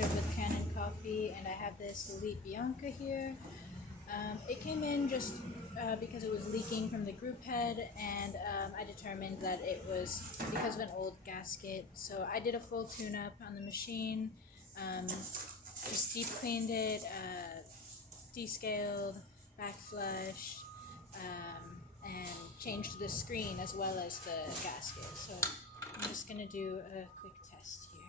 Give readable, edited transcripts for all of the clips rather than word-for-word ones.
drip with Kanen coffee, and I have this Lelit Bianca here. It came in just because it was leaking from the group head, and I determined that it was because of an old gasket. So I did a full tune-up on the machine, just deep cleaned it, descaled, back flushed, and changed the screen as well as the gasket. So I'm just going to do a quick test here.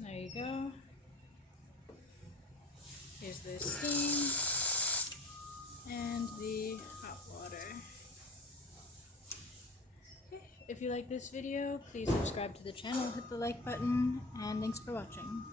There you go. Here's the steam and the hot water. Okay. If you like this video, please subscribe to the channel, hit the like button, and thanks for watching.